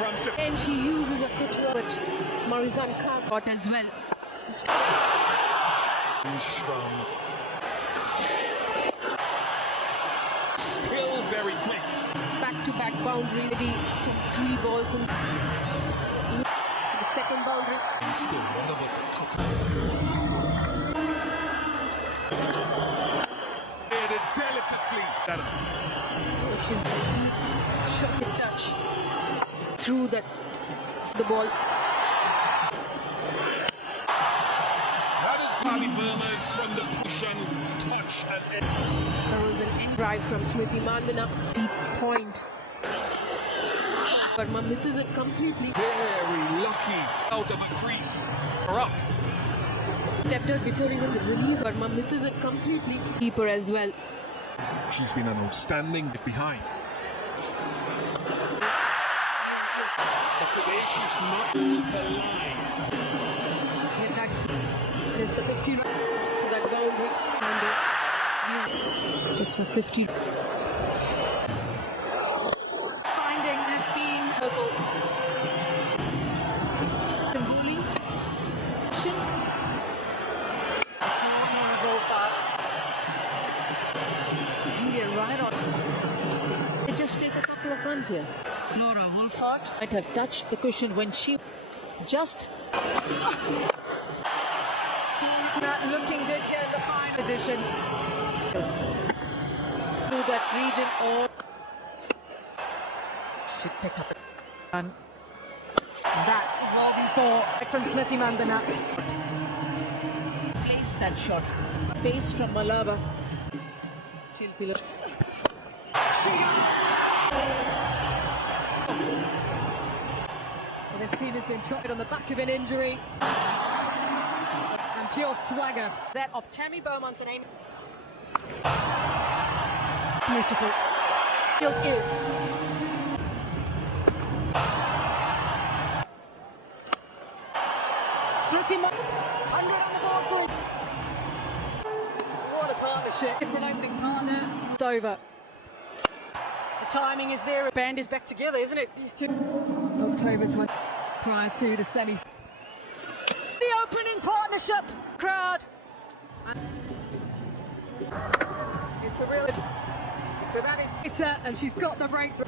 from... And she uses a footwork, but Marizan can't got as well. Strong. Still very quick. Back-to-back boundary ready from 3 balls and the second boundary. And still one of it. It is delicately. She's shot the touch through the ball. That is Kali Verma's from the cushion touch at end. There was an end drive from Smriti Mandana, deep point. Verma misses it completely. Very lucky out of a crease. Or up. Stepped out before even the release. Verma misses it completely. Keeper as well. She's been an outstanding behind. But today she's not on the line. Hit that. It's a 50 run to that boundary. And it's a 50. Finding that being purple. Kanguli. Shin. Go far. Yeah, right on. They just take a couple of runs here. Laura Wolford might have touched the cushion when she just not looking good here in the fine edition. Through that region, or she picked up and that well before from Smriti Mandana. Placed that shot. Pace from Malava. Chilpila. This team has been trotted on the back of an injury. And pure swagger. That of Tammy Beaumont and Amy. Beautiful. Feels good. Smriti 100 on the board for him. What a partnership. Different opening partner. It's over. The timing is there. The band is back together, isn't it? These two. October 20, prior to the semi. The opening partnership crowd. It's a real. But that is bitter, and she's got the breakthrough.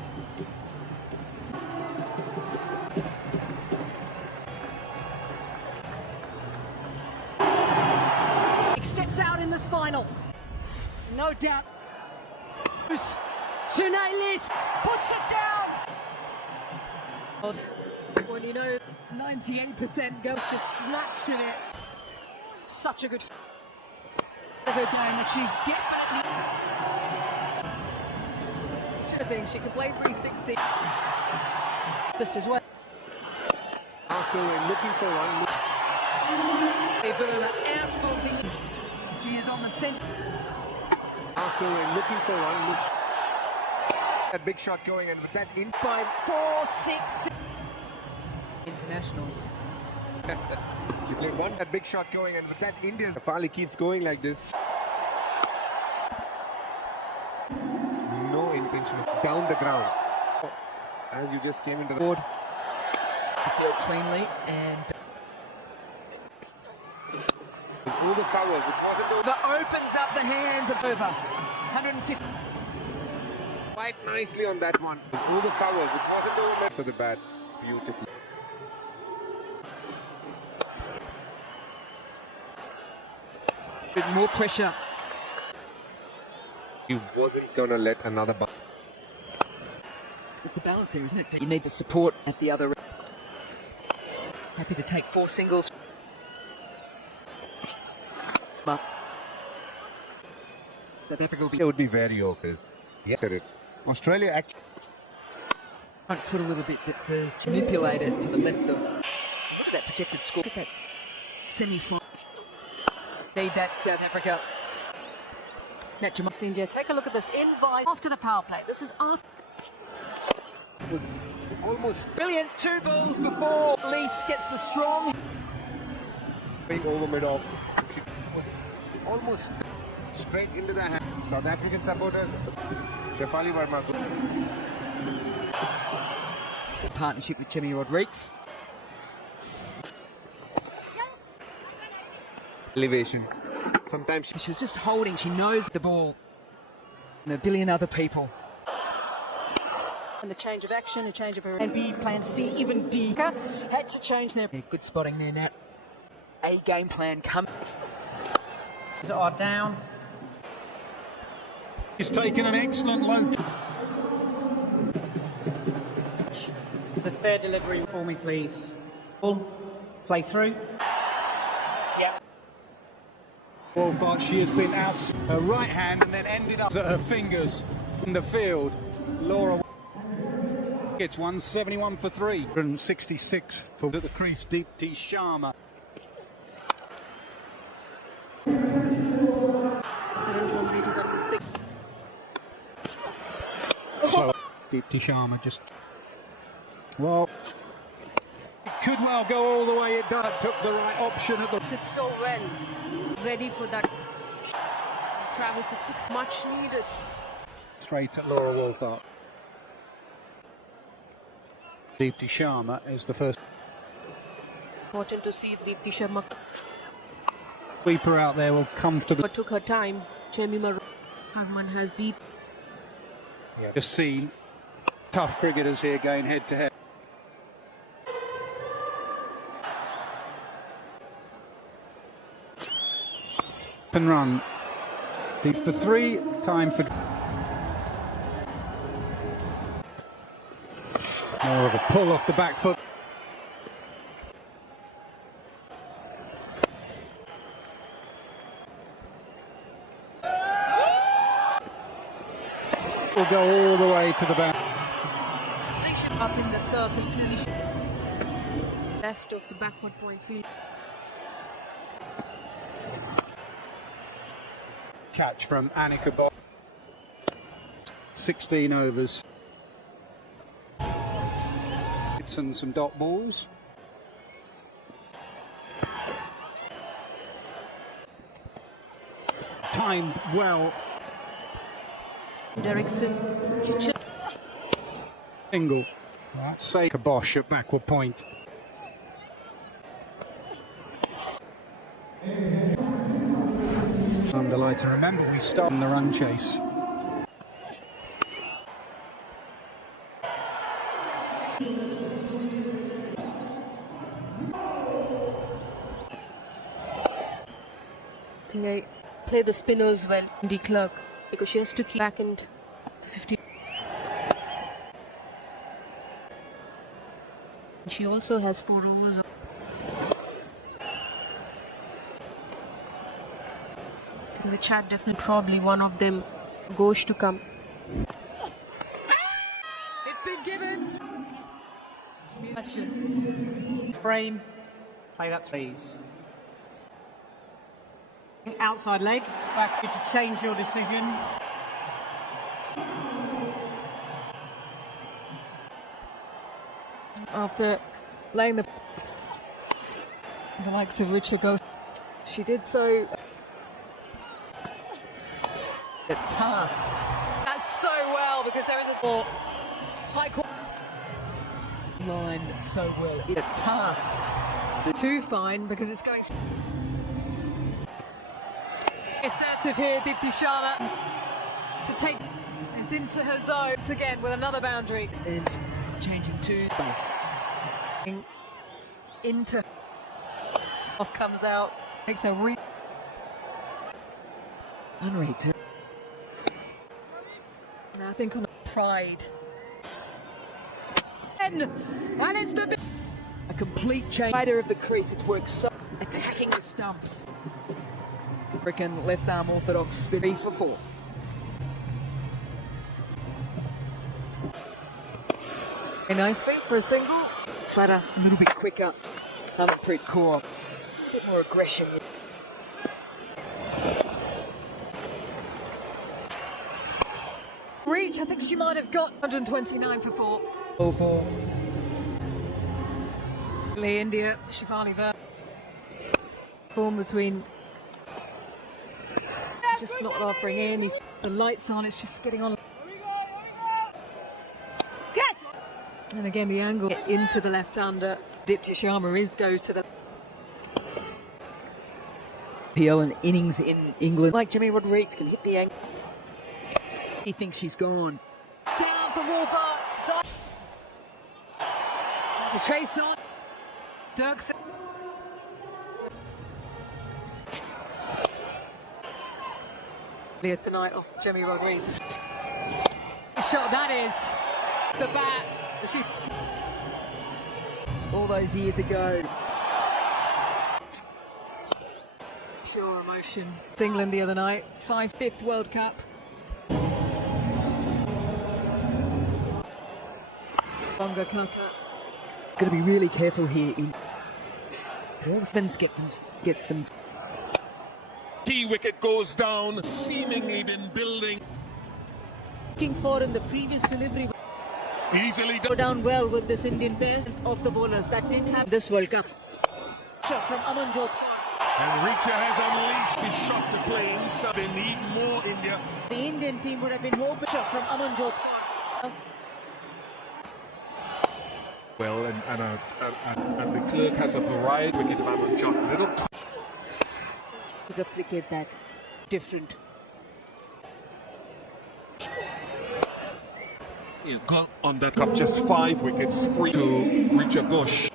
He steps out in this final. No doubt. Sunailis puts it down. When you know 98% goes, just snatched in it. Such a good of her game that she's definitely. I think she can play 360. This as well. Arsenal looking for one. Verma out of the. She is on the centre. Arsenal looking for one. That big shot going, and with that in 5, 4, 6. Internationals. She played one. That big shot going, and with that India. Fali keeps going like this. No intention of down the ground. As you just came into the board. Field cleanly and. All the covers. It wasn't That opens up the hands. It's over. 150. quite nicely on that one. All the covers. It wasn't over. So the bat. Beautiful. Bit more pressure. He wasn't gonna let another ball. It's the balance there, isn't it? You need the support at the other. Happy to take 4 singles. But South Africa will be. It would be very okay. Yeah. Australia actually. Front foot a little bit, but does manipulate it to the left of. Look at that projected score. Look at that semi-final. Need that South Africa. Match amongst India. Take a look at this invite after the power play. This is after. Was almost Brilliant 2 balls before Lease gets the strong. going over mid-off. Was almost straight into the hand. South African supporters. Shefali Verma. Partnership with Jimmy Rodriguez. Elevation. Sometimes She was just holding, she knows the ball. And a billion other people. And the change of action, a change of her and B, plan C, even D. Had to change their... Yeah, good spotting there now. A game plan coming. Are down. He's taken an excellent load. It's a fair delivery for me, please. Ball, play through. Wolfart, she has been out her right hand and then ended up at her fingers in the field. Laura gets 171 for 3 and 66 for at the crease. Deepti Sharma. So Deepti Sharma just, well, it could well go all the way it does. Took the right option at the... It's so well, ready for that. Travels to 6, much needed. Straight at Laura Wolfart. Deepti Sharma is the first Important to see if Deepti Sharma sweeper out there will comfortably. took her time. Jemimah Rahman has deep. Just seen tough cricketers here going head to head. And run. Deep for 3, time for more of a pull off the back foot. Will go all the way to the back. Up in the circle, clearly left of the backward point field. Catch from Annika Bob. 16 overs. And some dot balls. Timed well. Derrickson. Single. Say Kabosh at backward point. Underline to remember we start in the run chase. I think I play the spinners well, D. Clark, because she has to keep back and 50. She also has 4 overs. In the chat, definitely, probably one of them goes to come. It's been given. Question. Frame, play that please. Outside leg, back to change your decision. After laying the likes of Richard go, she did so. It passed. That's so well because there is a ball. High court. Line so well. It passed. Too fine because it's going. Assertive here, Deepti Sharma to take it into her zone again with another boundary. It's changing to space. Into off comes out, makes a Unrated. And I think on pride. And it's the A complete change. Rider of the crease. It's worked so. Attacking the stumps. Freaking left arm orthodox spin 3 for 4. very nicely for a single. Flatter, a little bit quicker. Harmanpreet Kaur, a bit more aggression. Reach, I think she might have got 129 for 4. Oh, ball. Lee India, Shivani Ver. Form between. Just not offering in. The lights on, it's just getting on. And again, the angle into the left-hander. Dipti Sharma goes to the... PL and innings in England. Like Jimmy Rodriguez can hit the angle. He thinks she's gone. Down from Wolfart. The chase on. Dirksen. Here tonight off Jimmy Rodriguez. Shot that is. The bat. She's... All those years ago. Pure emotion. It's England the other night. 5th World Cup. Bonga Kaka. Got to be really careful here. Spins get them. Key wicket goes down, seemingly been building. Looking for in the previous delivery. Easily Go done. down well with this Indian pair of the bowlers. That didn't happen this World Cup. Shot from Amanjot. And Richa has unleashed his shot to claims. So they need more India. The Indian team would have been hoping. Shot from Amanjot. Well, and the clerk has a variety wicket of Amanjot. Little To replicate that. Different. got on that cup, just 5 wickets, 3 to Richa Ghosh.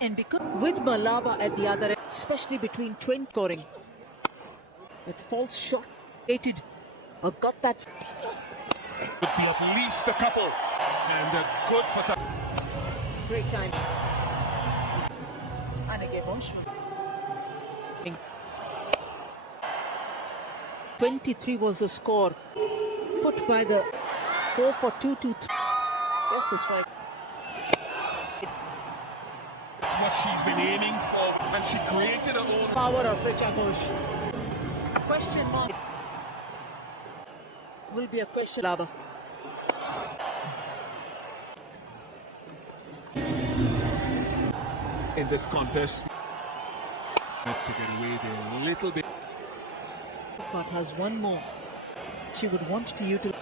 And because with Malava at the other end, especially between 20 scoring, that false shot hated or got that. Would be at least a couple, and good for some. Great time. And again, Bosch was 23 was the score put by the 4 for 2-2-3. Yes, the strike. It's what she's been aiming for, and she created her own. Power of Richa Ghosh. Question mark. Will be a question. Lava. In this contest, have to get away there a little bit. But has one more. She would want to utilize.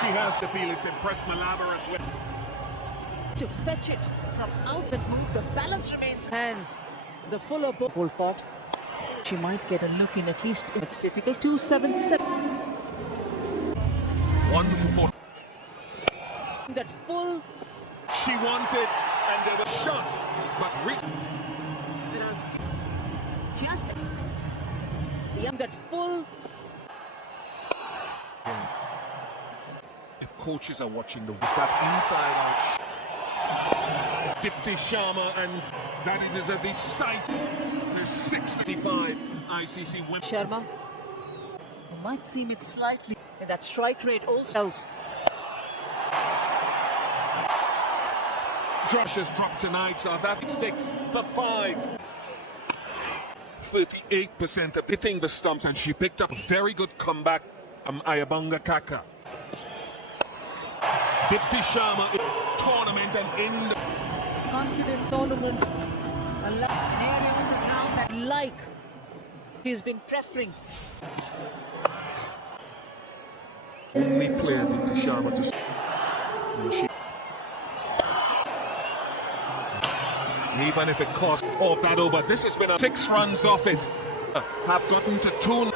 She has to feel it's impressed Malava as well. To fetch it from out and move. The balance remains hands. The fuller ball pot. She might get a look in, at least if it's difficult. 2-7-7. 1 for 4. That full. She wanted, and there was shot, but Just that full. if coaches are watching is that inside out. Dipti Sharma, and that is a decisive. There's 65 ICC women. Sharma. You might seem it slightly. And that strike rate also. Josh has dropped tonight, so that's 6 for 5. 38% of hitting the stumps, and she picked up a very good comeback. Ayabanga Kaka. Dipti Sharma in tournament and in the Confidence Solomon. An area on the ground that like she's been preferring. only player Dipti Sharma to. Even if it cost all that over, this has been 6 runs off it. Have gotten to 2.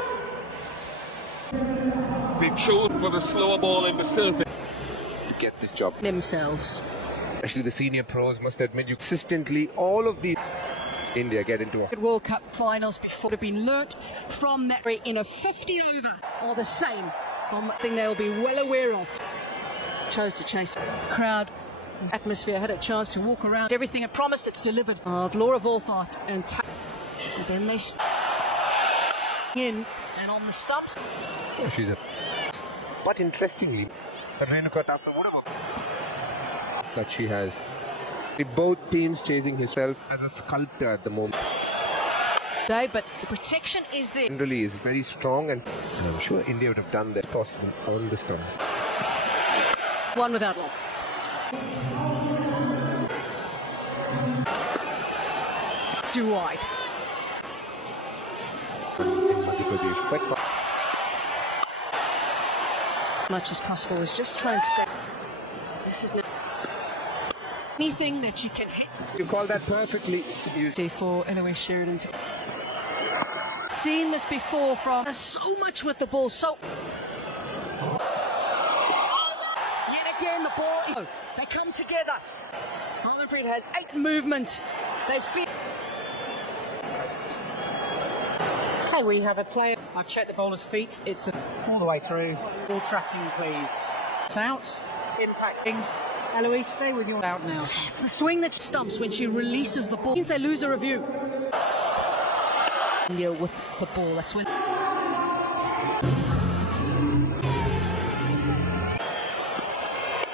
They chose for the slower ball in the silver. To get this job. Themselves. Especially the senior pros must admit you consistently all of the India get into a World Cup finals before have been learnt from that in a 50 over or the same. One thing they'll be well aware of. Chose to chase crowd. Atmosphere had a chance to walk around. Everything had promised, it's delivered. Of Laura Wolfart and then they in and on the stops. she's a but interestingly Renuka Thapar would have that she has both teams chasing herself as a sculptor at the moment. But the protection is there. Generally is very strong, and I'm sure India would have done that possible on the stumps. One without loss. It's too wide. Burjesh. Quite fast. Much as possible is just trying to stay. This is not anything that you can hit. You call that perfectly. For Eloise Sheridan. Seen this before from so much with the ball. So yet again the ball is. They come together. Harmonfried has 8 movements. They fit. Hey, we have a player. I've checked the bowler's feet. It's all the way through. Ball tracking, please. It's out. Impacting. Eloise, stay with your out now. It's the swing that stumps when she releases the ball. Means they lose a review. India with the ball. That's when.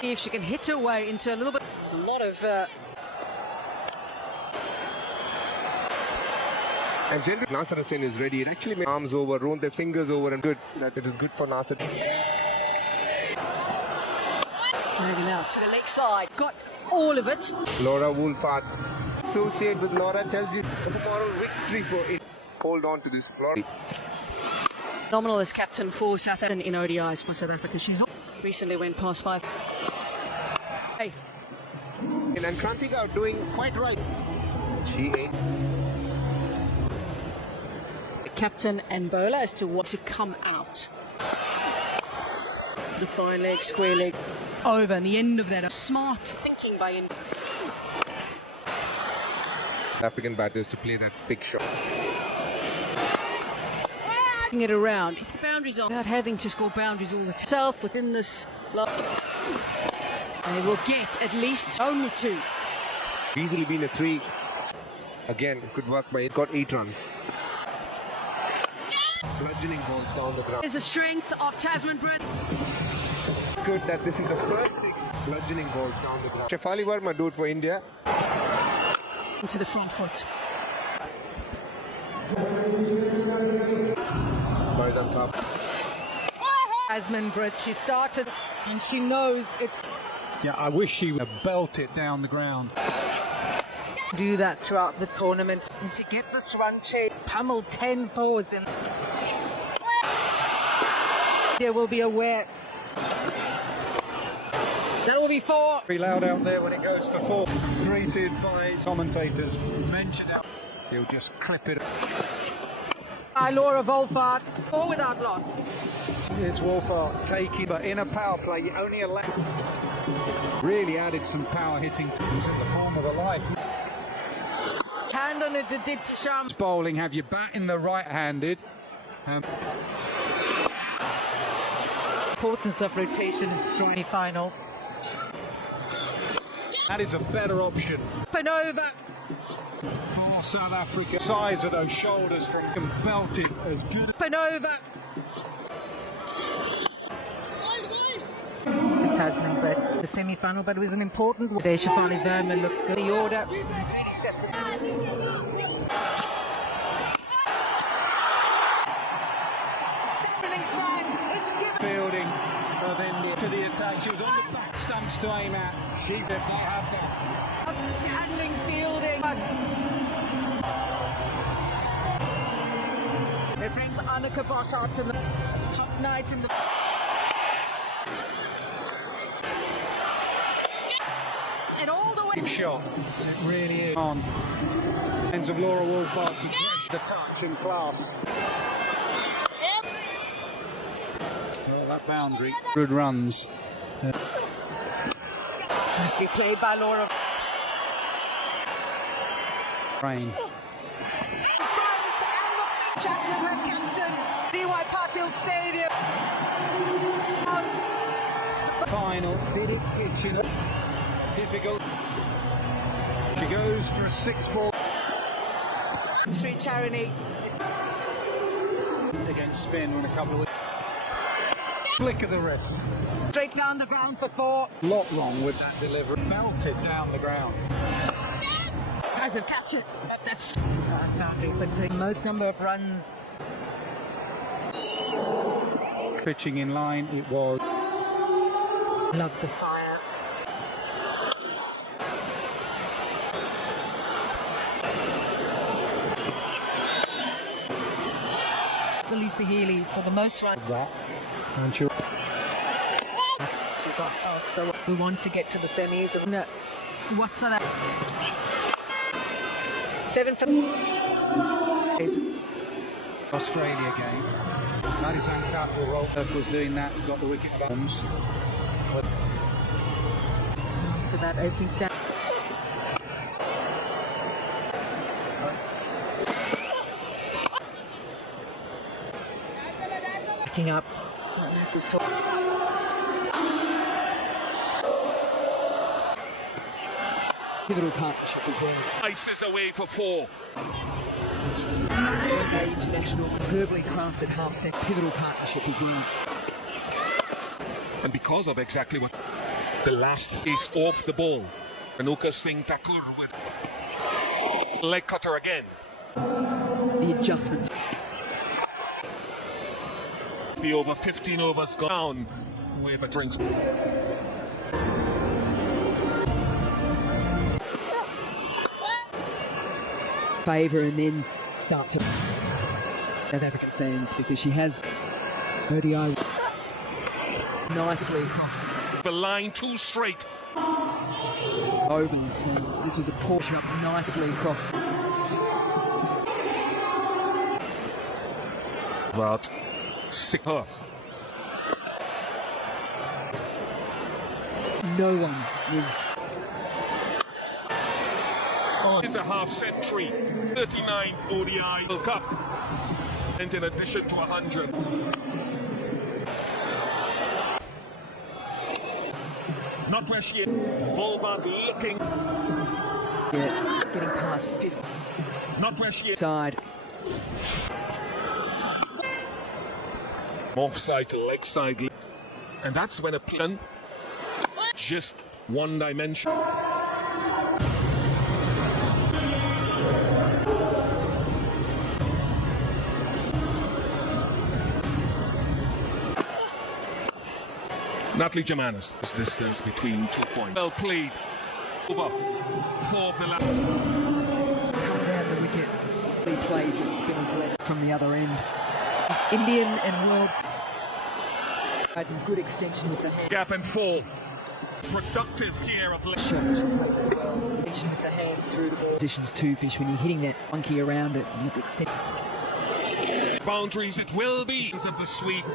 See if she can hit her way into a little bit. A lot of. And generally, Nasser Hussain is ready. It actually makes arms over, roll their fingers over, and good. That it is good for Nasser. Moving out to the leg side. Got all of it. Laura Woolford. Associate with Laura tells you a moral victory for it. Hold on to this, Laura. Phenomenal as captain for South Africa in ODIs for South Africa. She's recently went past 5. Hey. And Krantika doing quite right. She ain't. Captain and bowler as to what to come out. The fine leg, square leg, over, and the end of that. Smart thinking by India. African batters to play that big shot. It around. If the boundaries are without having to score boundaries all the time. Self within this. They will get at least only 2. Easily been a 3. Again, good work by it. Got 8 runs. Bludgeoning balls down the ground. There's the strength of Tasman Britt. Good that this is the first 6 bludgeoning balls down the ground. Shefali Verma do it for India. Into the front foot. Boys on top. Tasman Britt, she started and she knows it's. Yeah, I wish she would belt it down the ground. Do that throughout the tournament. And to get this run chase, pummel 10 forwards in. There will be aware. That will be 4. Be loud out there when it goes for 4. Greeted by commentators. Mentioned out. He'll just clip it. By Laura Wolford, 4 without loss. It's Wolford taking, but in a power play, you only allow. Really added some power hitting to in the form of a life. Hand on it to Dipti Sharma. Bowling, have you batting the right-handed? Importance of rotation is strong final. That is a better option Panova. for South Africa. Size of those shoulders from belted as good. Panova. The Tasman Britt, the semi-final, but it was an important one. There, Shefali Verma looked good. The order. Fielding of India to the attack. She was on the back stumps to aim at. She's if they have that. Outstanding fielding. It brings Annika Boschart to the top night in the. And all the way. Shot. It really is. On. Hands of Laura Woolford to push the touch and class. Oh, that boundary. Good runs. Nicely played by Laura. Rain. Chapman, her captain, D.Y. Patil Stadium. Final. It's difficult. She goes for a 6-ball. Sri Charani. Against spin in a couple of. Flick of the wrist. Straight down the ground for 4. Lot wrong with that delivery. Belted down the ground. Has to catch it. That's outstanding. But the most number of runs. Pitching in line, it was. Love the fire. The least thing Healy for the most run. That. And she'll We want to get to the semis. No. What's that? 7 for Australia game. Madison Cup was doing that, got the wicket bombs. to that opening stand. Backing up. This is pivotal partnership as well. Ices away for 4. The international, verbally crafted half-set pivotal partnership as well. And because of exactly what the last is off the ball, Renuka Singh Thakur with leg cutter again. The adjustment. The over 15 overs gone down with a drinks. Favour and then start to South African fans because she has ODI nicely across The line too straight. overs. This was a portion up nicely across. But sick her. No one was. It's a half century, 39th ODI World Cup, and in addition to 100. Not where she is. Volvat looking. Yeah, getting past 50 Not where she is. side. Offside to leg side. And that's when a plan just one dimension. Natalie Germanis. This distance between 2 points. Well played. Over for the Come down the wicket. He plays at spinner's left from the other end. Indian and world. Had good extension with the hand. gap and fall. Productive here at left. Shot which replaces the well. Extension with the hands through the ball. Positions too, Fish, when you're hitting that monkey around it. And extend. Boundaries it will be of the sweep.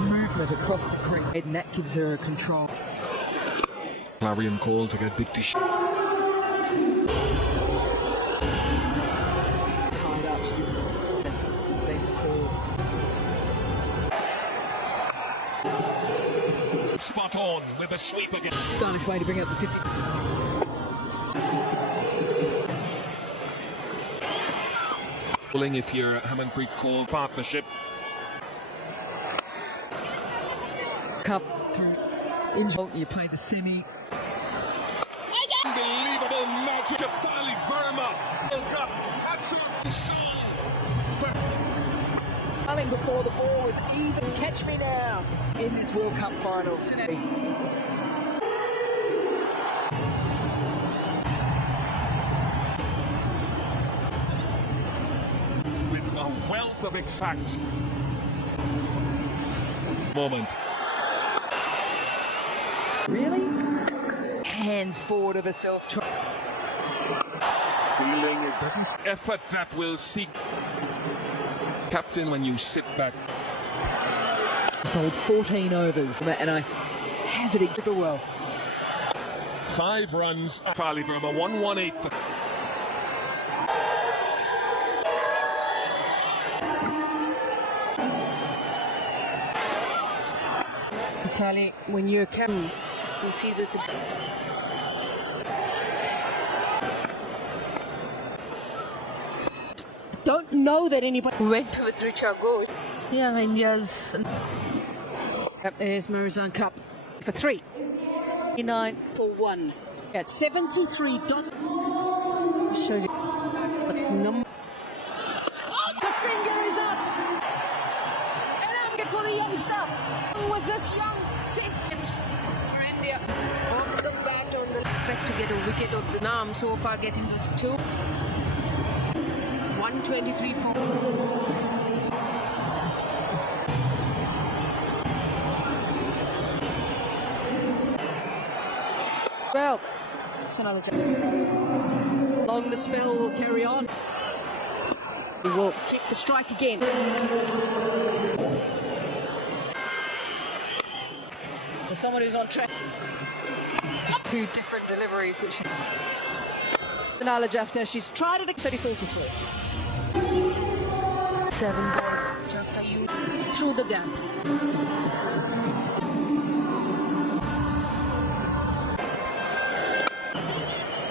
Movement across the crease. And that gives her control. Clarion call to get Dipti. Tied up. She's been called. Spot on with a sweep again. Stylish way to bring it up to 50. Pulling if you're a Hamanpreet Kaur partnership. Cup through insult. You play the semi. Unbelievable match. Jafali Verma. World Cup. Absolute song. Running before the ball was even. Catch me now in this World Cup final. With a wealth of exact moment. Really? Hands forward of herself. Feeling it doesn't effort that will seek. Captain, when you sit back. He's bowled 14 overs, and I hazarded super well. 5 runs. Jafali Verma 118. Tally, when you're captain, you see that don't know that anybody went with Richa Ghosh. Yeah, India's. There's Marizan Cup for 3. 9 for 1. At 73. Shows you the number. Oh, the finger is up! And I'm good for the youngster with this young 6. It's for India. Off the bat on the expect to get a wicket of the Nam so far getting this 2. 1 123 for. Well, it's another jump. Long the spell will carry on. He will keep the strike again. For someone who's on track. Two different deliveries that she. Nala Jafta, she's tried it at 34 for 3. 7 balls. Jafta, you through the gap.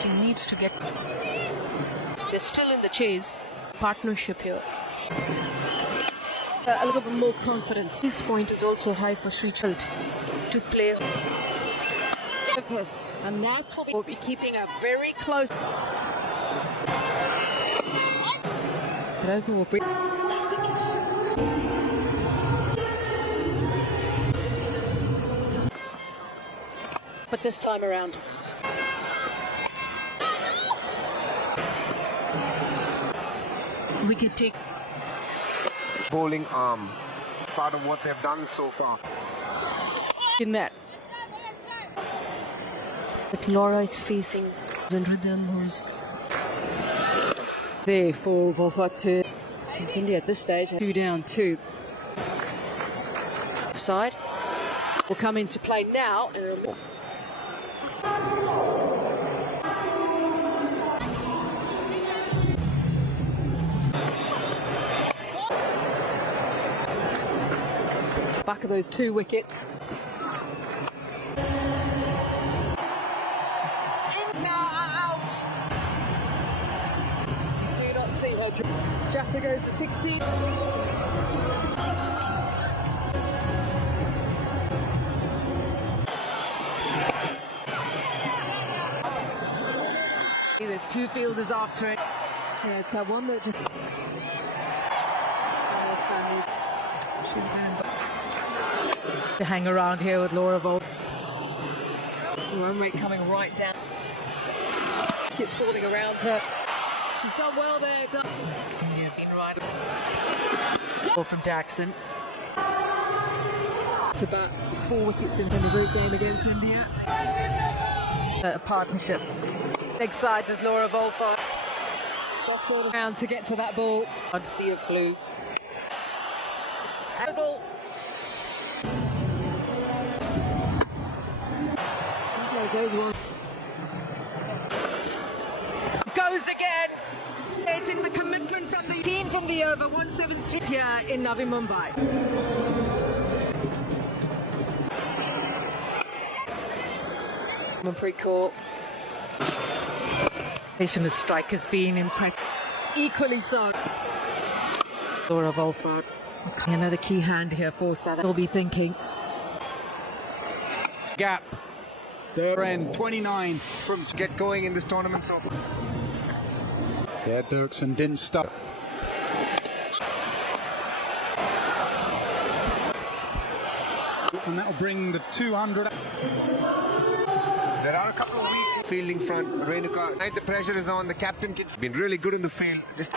She needs to get. They're still in the chase. Partnership here. A little bit more confidence. This point is also high for Sri Chalt to play. And that will be keeping a very close. Will bring. But this time around. We can take Bowling arm. It's part of what they've done so far. in that. But Laura is facing in rhythm, who's there for Volfat. India at this stage, 2 down, 2. Side will come into play now. Back of those 2 wickets. Jafta goes to 60. There's 2 fielders after it. Yeah, it's one that just. To hang around here with Laura Volt. Run rate coming right down. It's falling around her. She's done well there. India been right. Ball from Daxon. It's about 4 wickets in the group game against India. A partnership. Leg side does Laura Volfart. Around to get to that ball. Honesty of blue. Angle. There's one. Goes again. Getting the commitment from the team from the over 173 here in Navi Mumbai. Manpreet Kaur. The strike has been impressive. Equally so. Laura Volfart. Another key hand here for South. Will be thinking. Gap. Their end 29 from Get going in this tournament so far. Yeah, Dirksen didn't stop. And that'll bring the 200. There are a couple of weak fielding front. Renuka, tonight the pressure is on. The captain has been really good in the field. Just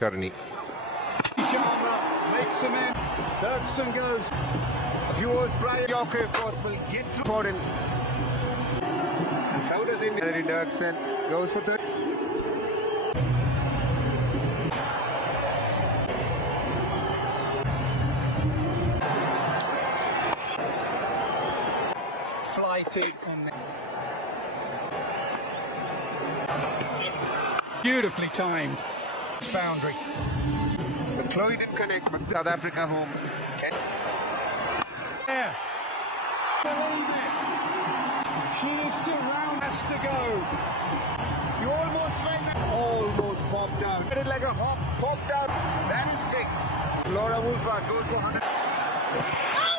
Karni. Sharma makes him in. Dirksen goes. Viewers, Brian Yorker, of course, will get for him. And so does India. Henry Dirksen goes for third. Flighted on the beautifully timed boundary. But Chloe didn't connect, but South Africa home. Yeah. She is surrounded, has to go. You almost popped out. Did it like a hop, popped out. That is big. Laura Wolfart goes for 100.